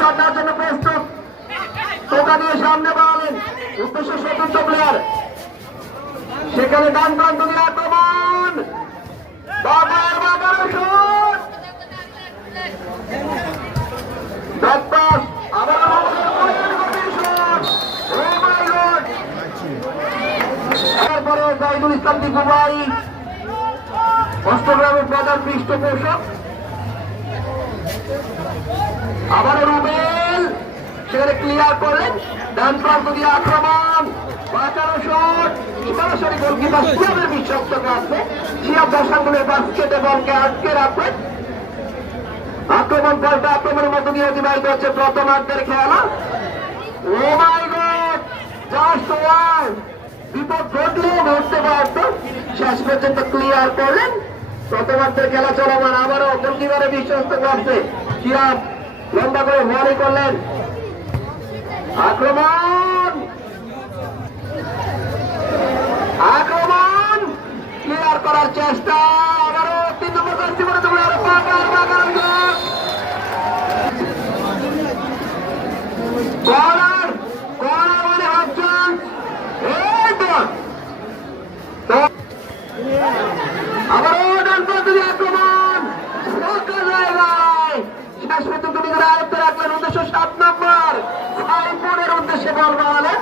Shot নেওয়ার জন্য প্রস্তুত। টোকা দিয়ে সামনে বাড়ালেন, উদ্দেশ্য চতুর্থ প্লেয়ার। সেখানে ডান প্রান্ত দিয়ে আক্রমণ, বাবার বাবার শট, ব্যাক পাস, আবার তারপরে জাহিদুল ইসলাম দীপু ভাই অষ্টগ্রামের প্রধান পৃষ্ঠপোষক। আবারও রুবেল সেখানে ক্লিয়ার করেন, ডান প্রান্ত দিয়ে আক্রমণ, বাঁচানো শট, সরাসরি গোলকিপার শিয়াবের বিশ্বস্ত কাছে। শিয়াব দশাঙ্গুলের বাস্কেটে বলকে আটকে রাখবেন। আক্রমণ পাল্টা আক্রমণের মধ্য দিয়ে অতিবাহিত হচ্ছে প্রথমার্ধের খেলা। ও মাই গড, জাস্ট ওয়ান, বিপদ ঘটলেও ঘটতে পারত, শেষ পর্যন্ত ক্লিয়ার করলেন। প্রথমার্ধের খেলা চলমান, আবারও গোলকিপারের বিশ্বস্ত কাছে শিয়াব লম্বা করে ভরাই করলেন। আক্রমণ, আক্রমণ, ক্লিয়ার করার চেষ্টা, আবারও 3 নম্বর কাজটি করে চলে গেল। কর্নার, কর্নার মানে ভাবছেন আবারও ডান প্রান্ত দিয়ে আক্রমণ, জায়গায় শেষ পর্যন্ত নিজের আয়ত্তে রাখলেন। উদ্দেশ্য 7 নম্বর সাইফুলের উদ্দেশ্যে বল বাড়ালেন।